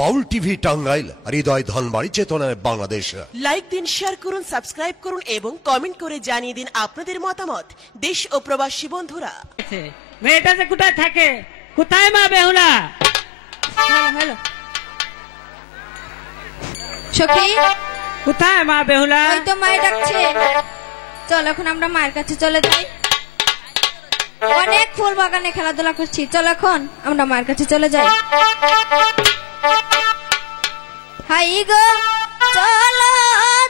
বাউল TV Tangail, হৃদয় ধনবাড়ি, চেতনায় Bangladesh. Like দিন, share করুন, সাবস্ক্রাইব করুন এবং কমেন্ট করে জানিয়ে দিন আপনাদের মতামত। দেশ ও প্রবাসী বন্ধুরা, মেয়েটা যে কোথায় থাকে, কোথায় মা বেহুলা? হ্যালো হ্যালো সখী, কোথায় মা বেহুলা? ওই তো মায়ে ডাকছে। চল এখন আমরা মায়ের কাছে চলে যাই। অনেক ফুল বাগানে খেলাধুলা করছি, চল এখন আমরা মায়ের কাছে চলে যাই। হাই গো চলো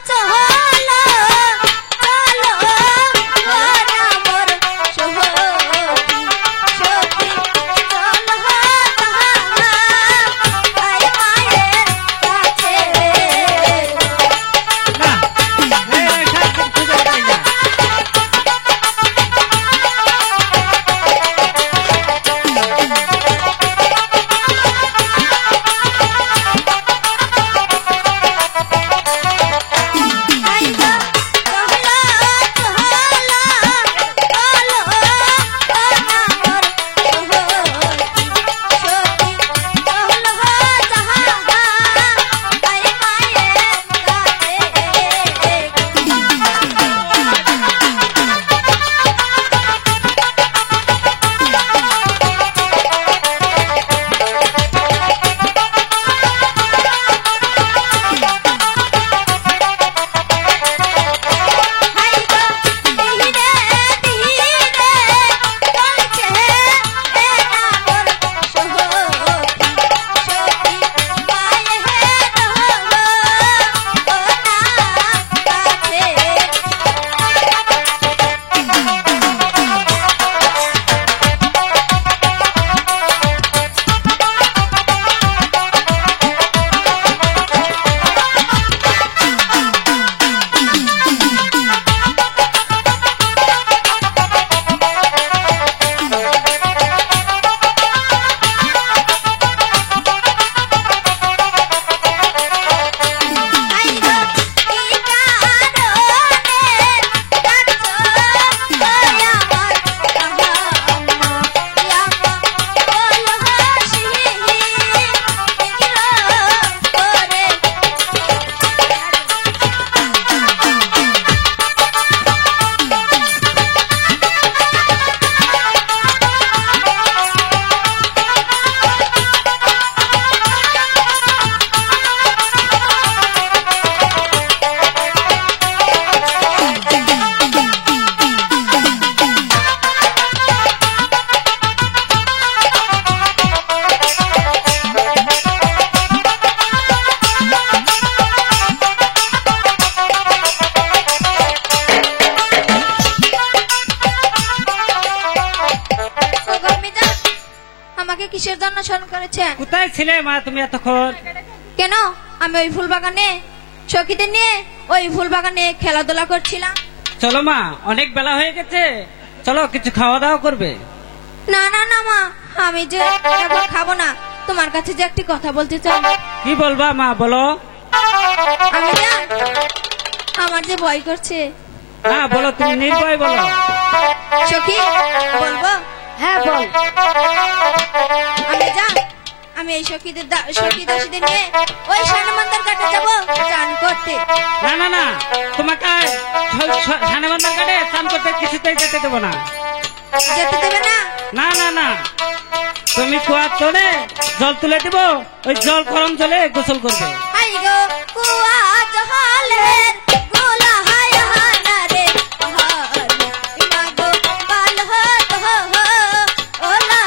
চলো চলো আমার সহী সখী চলো হাই মায়ের কাছে। না, এই সারাদিন খুঁজে পাই না। হাই গো চলো চলো চলো আমার সহী সখী চলো হাই মায়ের হাই গো ধীরে ধীরে চলছে আমার সখী সখী মায়ের কাছে। হাই গো কি কারণে ডাকছো আমার আম্মা ইয়া বলো হাসি করে। ওগো মিতা, আমাকে কিসের জন্য স্মরণ করেছেন? কোথায় ছিলে মা তুমি এতক্ষণ? কেন? আমি ওই ফুল বাগানে সখীদের নিয়ে ওই ফুল বাগানে খেলাধুলা করছিলাম। চলো মা, অনেক বেলা হয়ে গেছে, চলো কিছু খাওয়া দাওয়া করবে। না না না মা, আমি যে এখন খাবো না। তোমার কাছে যে একটি কথা বলতে চাই। কি বলবা মা, বলো। আমি না, আমার যে ভয় করছে। হ্যাঁ বলো, তুমি নির্ভয় বলো। সখী বলবো? হ্যাঁ বল। আমি এই সখী দাসীদের নিয়ে ওই স্বর্ণমন্দির ঘাটে যাবো চান করতে। না না না, তোমাকে সানেবান্ধার কাটে স্নান করতে কিছুতেই যেতে দেবো না। যেতে দেবে না? না না না, তুমি কুয়ার তোলে জল তুলে দিব, ওই জল গরম জলে গোসল করবে। হাই গো কুয়া জহালের গোলা হায় হানা রে হায় ইমাগো বাল হো ওলা।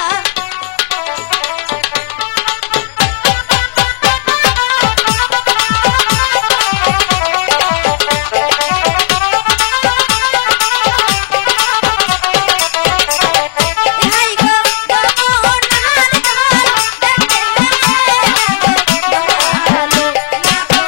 হাই গো গগনার ধার দেখে ভালো না গো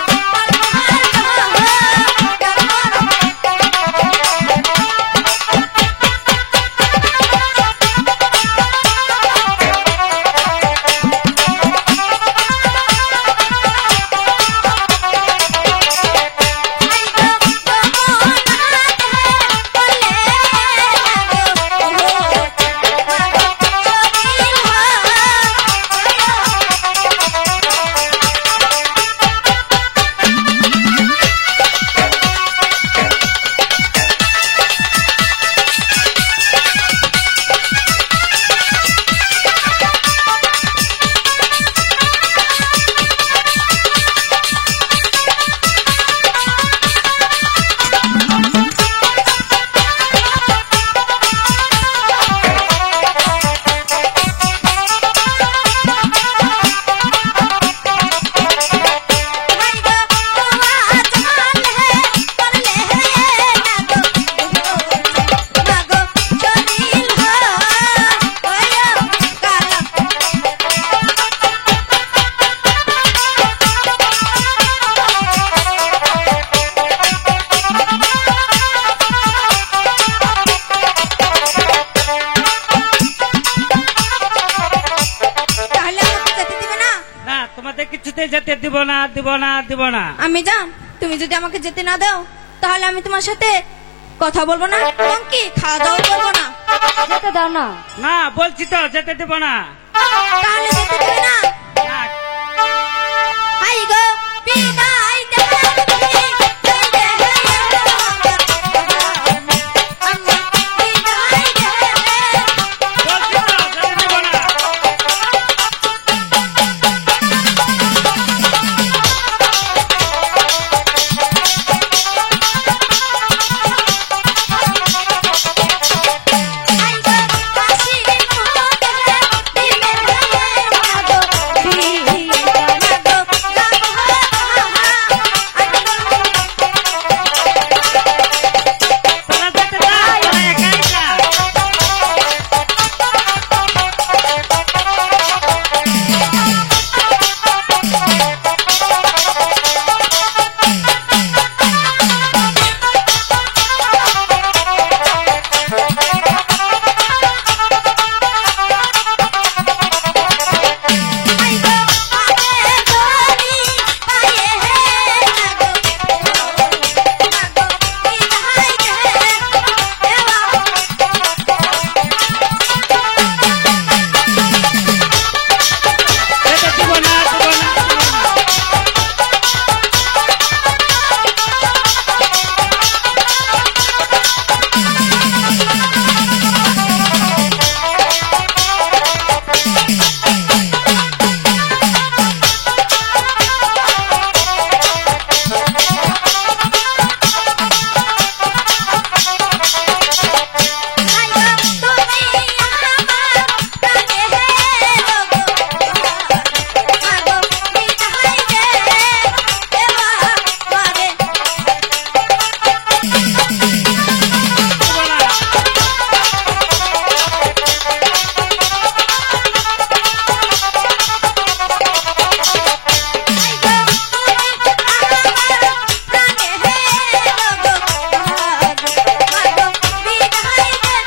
কিছুতে যেতে দিব না, দিব না, দিব না। আমি জান, তুমি যদি আমাকে যেতে না দাও তাহলে আমি তোমার সাথে কথা বলবো না, এবং কি খাওয়া দাওয়া করবো না। যেতে দাও না। না বলছি তো যেতে দিব না। তাহলে যেতে দেবে না? না, হাই গো বিদায় দে, বিদায় দে, আমি বিদায় দে। বলছি তো যেতে দিব না। হাই গো কাশি মোদে, দিলে লাগো বিদায় লাগো লাগো তোরা যেতে দা, তোরা একাই যা। হাই গো পায়ে ধরি পায়ে লাগো লাগো বিদায় দে দেওয়া। যেতে দিব না, দিব না, দিব না। হাই গো তুমি আমার প্রাণে লাগো লাগো বিদায় দে দেওয়া করে। হাই গো তুমি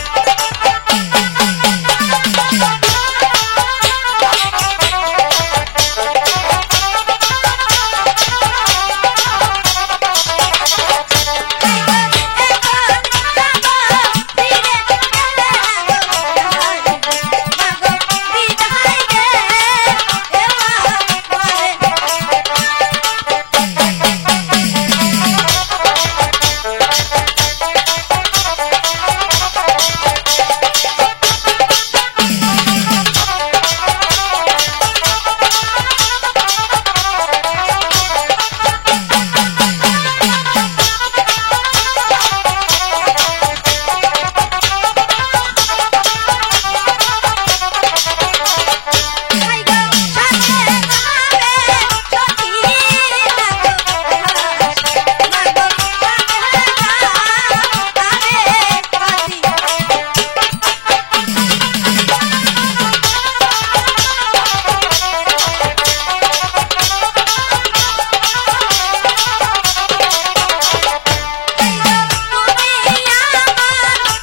আমার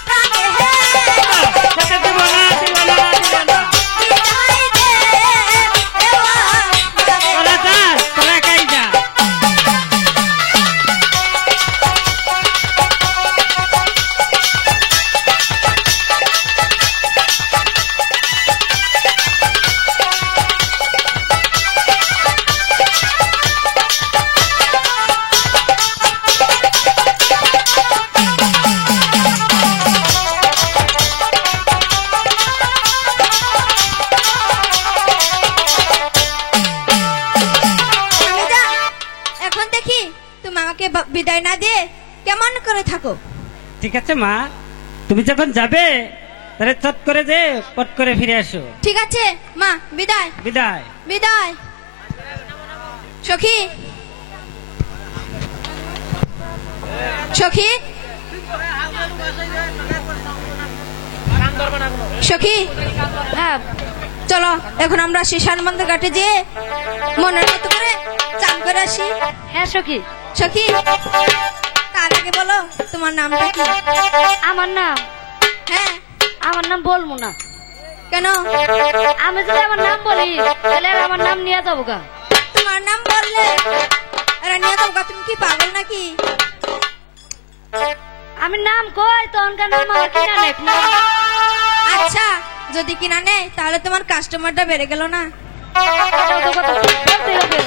প্রাণে লাগো লাগো বিদায় দে। যেতে দিব না, দিব না, দিব না। তোরা যা, তোরা একাই যা। এখন দেখি তুমি আমাকে বিদায় না দিয়ে কেমন করে থাকো। ঠিক আছে মা, তুমি যখন যাবে তাহলে চট করে যে পট করে ফিরে আসো। ঠিক আছে মা, বিদায় বিদায়। বিদায়। সখী সখী সখী, হ্যাঁ চলো এখন আমরা শ্মশান মন্দির ঘাটে যেয়ে মনের মতো করে চান করে আসি। হ্যাঁ সখী। সখী, তার আগে বলো তোমার নামটা কি? আমার নাম হ্যাঁ, আমার নাম বলবো না। কেন? আমি যদি আমার নাম বলি তাহলে আর আমার নাম নিয়ে যাবো গা। তোমার নাম বললে এরা নিয়ে যাবো গা, তুমি কি পাগল নাকি? আমি নাম কই তখনকার নাম আমার কিনা নেক না। আচ্ছা, যদি কিনা নেই তাহলে তোমার কাস্টমারটা বেড়ে গেল না? এটাও তো কথা, বলতেই হবে।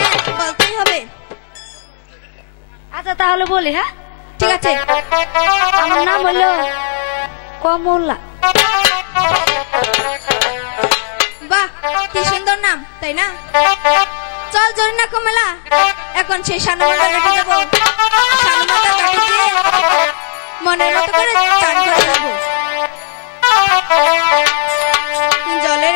হ্যাঁ, বলতেই হবে। আচ্ছা তাহলে বলি, হ্যাঁ ঠিক আছে। আমার নাম হলো কমলা। বাহ, কি সুন্দর নাম, তাই না? চল জরিনা কমলা, এখন সেই সানুমাটা ঘাটে যাবো। সানুমাটা ঘাটে গিয়ে মনের মতো করে চান করে যাবো। জলের